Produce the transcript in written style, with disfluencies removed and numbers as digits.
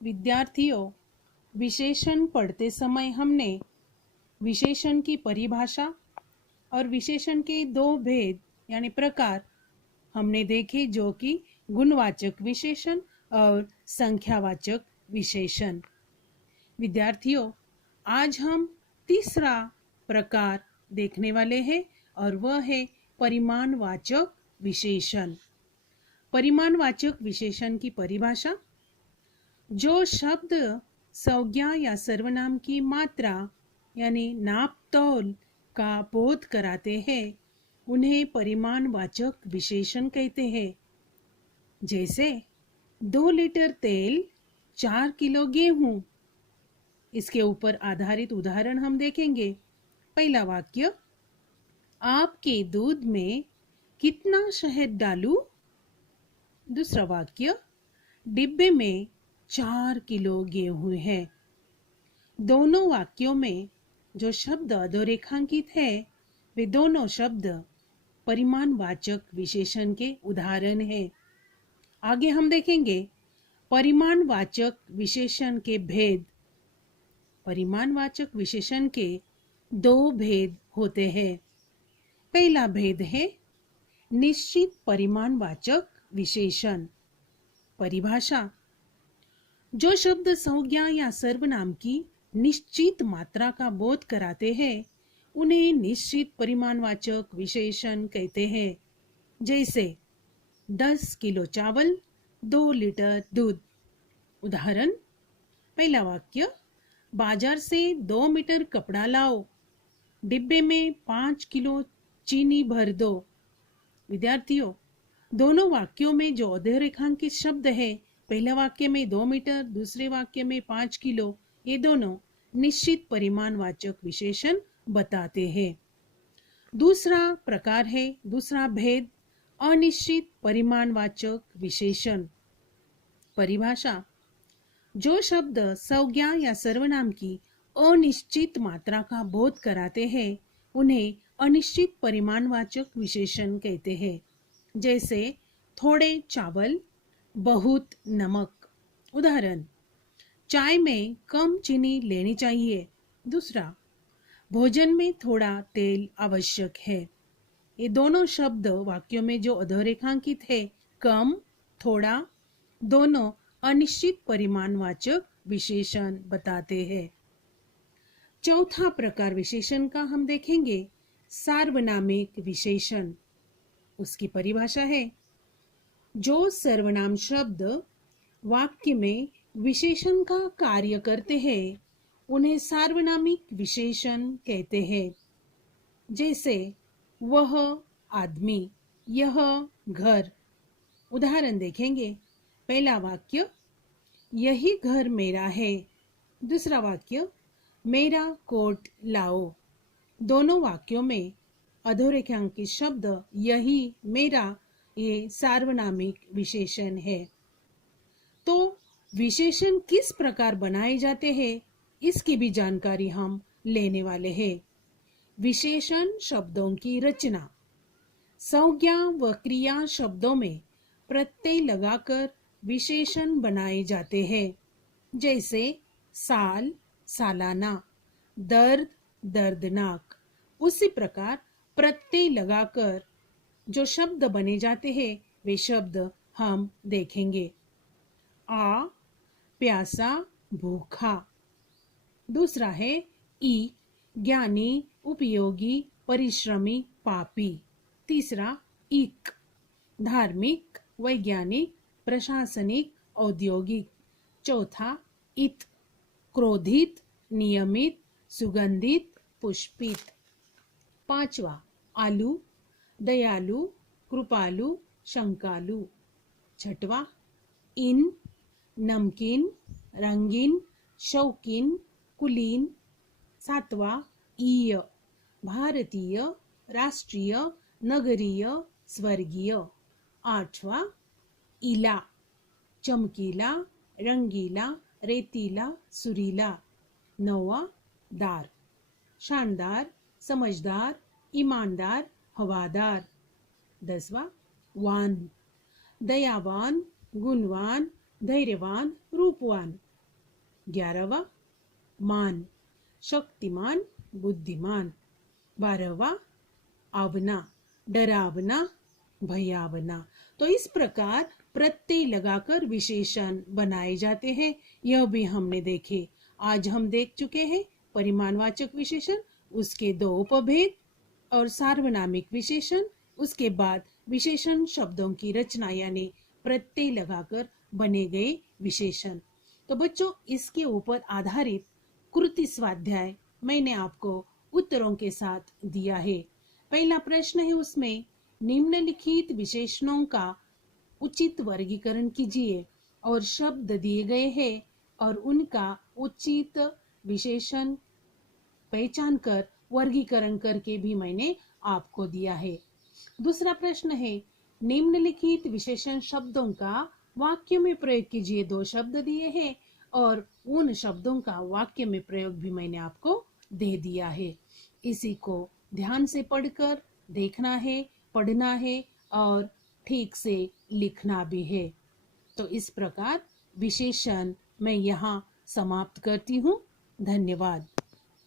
विद्यार्थियों, विशेषण पढ़ते समय हमने विशेषण की परिभाषा और विशेषण के दो भेद यानी प्रकार हमने देखे, जो कि गुणवाचक विशेषण और संख्यावाचक विशेषण। विद्यार्थियों, आज हम तीसरा प्रकार देखने वाले हैं और वह है परिमाणवाचक विशेषण। परिमाणवाचक विशेषण की परिभाषा: जो शब्द संज्ञा या सर्वनाम की मात्रा यानी नाप तौल का बोध कराते हैं उन्हें परिमाणवाचक विशेषण कहते हैं। जैसे 2 लीटर तेल, 4 किलो गेहूं। इसके ऊपर आधारित उदाहरण हम देखेंगे। पहला वाक्य, आपके दूध में कितना शहद डालूं? दूसरा वाक्य, डिब्बे में 4 किलो गेहूं है। दोनों वाक्यों में जो शब्द अधोरेखांकित है वे दोनों शब्द परिमाणवाचक विशेषण के उदाहरण हैं। आगे हम देखेंगे परिमाणवाचक विशेषण के भेद। परिमाणवाचक विशेषण के दो भेद होते हैं। पहला भेद है निश्चित परिमाणवाचक विशेषण। परिभाषा: जो शब्द संज्ञा या सर्वनाम की निश्चित मात्रा का बोध कराते हैं उन्हें निश्चित परिमाणवाचक विशेषण कहते हैं। जैसे 10 किलो चावल, 2 लीटर दूध। उदाहरण: पहला वाक्य, बाजार से 2 मीटर कपड़ा लाओ, डिब्बे में 5 किलो चीनी भर दो। विद्यार्थियों, दोनों वाक्यों में जो अधोरेखांकित शब्द है, पहले वाक्य में 2 मीटर, दूसरे वाक्य में 5 किलो, ये दोनों निश्चित परिमाणवाचक विशेषण बताते हैं। दूसरा प्रकार है, दूसरा भेद, अनिश्चित परिमाणवाचक विशेषण। परिभाषा: जो शब्द संज्ञा या सर्वनाम की अनिश्चित मात्रा का बोध कराते हैं उन्हें अनिश्चित परिमाणवाचक विशेषण कहते हैं। जैसे थोड़े चावल, बहुत नमक। उदाहरण: चाय में कम चीनी लेनी चाहिए। दूसरा, भोजन में थोड़ा तेल आवश्यक है। ये दोनों शब्द वाक्यों में जो अधोरेखांकित है, कम, थोड़ा, दोनों अनिश्चित परिमाणवाचक विशेषण बताते हैं। चौथा प्रकार विशेषण का हम देखेंगे सार्वनामिक विशेषण। उसकी परिभाषा है, जो सर्वनाम शब्द वाक्य में विशेषण का कार्य करते हैं उन्हें सार्वनामिक विशेषण कहते हैं। जैसे वह आदमी, यह घर। उदाहरण देखेंगे। पहला वाक्य, यही घर मेरा है। दूसरा वाक्य, मेरा कोट लाओ। दोनों वाक्यों में अधोरेखांकित शब्द यही, मेरा, ये सार्वनामिक विशेषण है। तो विशेषण किस प्रकार बनाए जाते हैं इसकी भी जानकारी हम लेने वाले हैं। विशेषण शब्दों की रचना: संज्ञा व क्रिया शब्दों में प्रत्यय लगाकर विशेषण बनाए जाते हैं। जैसे साल, सालाना, दर्द, दर्दनाक। उसी प्रकार प्रत्यय लगाकर जो शब्द बने जाते हैं वे शब्द हम देखेंगे। आ, प्यासा, भूखा। दूसरा है ई, ज्ञानी, उपयोगी, परिश्रमी, पापी। तीसरा इक, धार्मिक, वैज्ञानिक, प्रशासनिक, औद्योगिक। चौथा इत, क्रोधित, नियमित, सुगंधित, पुष्पित। पांचवा आलू, दयालु, कृपालु, शंकालु। छठवा इन, नमकीन, रंगीन, शौकीन, कुलीन। सातवा ईय, भारतीय, राष्ट्रीय, नगरीय, स्वर्गीय। आठवा इला, चमकीला, रंगीला, रेतीला, सुरीला। नौवा दार, शानदार, समझदार, ईमानदार, हवादार। 10वां वान, दयावान, गुणवान, धैर्यवान, रूपवान। 11वां मान, शक्तिमान, बुद्धिमान। 12वां आवना, डरावना, भयावना। तो इस प्रकार प्रत्यय लगाकर विशेषण बनाए जाते हैं, यह भी हमने देखे। आज हम देख चुके हैं परिमाणवाचक विशेषण, उसके दो उपभेद और सार्वनामिक विशेषण। उसके बाद विशेषण शब्दों की रचना यानी प्रत्यय लगाकर बने गए विशेषण। तो बच्चों, इसके ऊपर आधारित कृति स्वाध्याय मैंने आपको उत्तरों के साथ दिया है। पहला प्रश्न है, उसमें निम्नलिखित विशेषणों का उचित वर्गीकरण कीजिए और शब्द दिए गए हैं और उनका उचित विशेषण पहचान कर वर्गीकरण करके भी मैंने आपको दिया है। दूसरा प्रश्न है, निम्नलिखित विशेषण शब्दों का वाक्य में प्रयोग कीजिए। दो शब्द दिए हैं और उन शब्दों का वाक्य में प्रयोग भी मैंने आपको दे दिया है। इसी को ध्यान से पढ़कर देखना है, पढ़ना है और ठीक से लिखना भी है। तो इस प्रकार विशेषण मैं यहाँ समाप्त करती हूँ। धन्यवाद।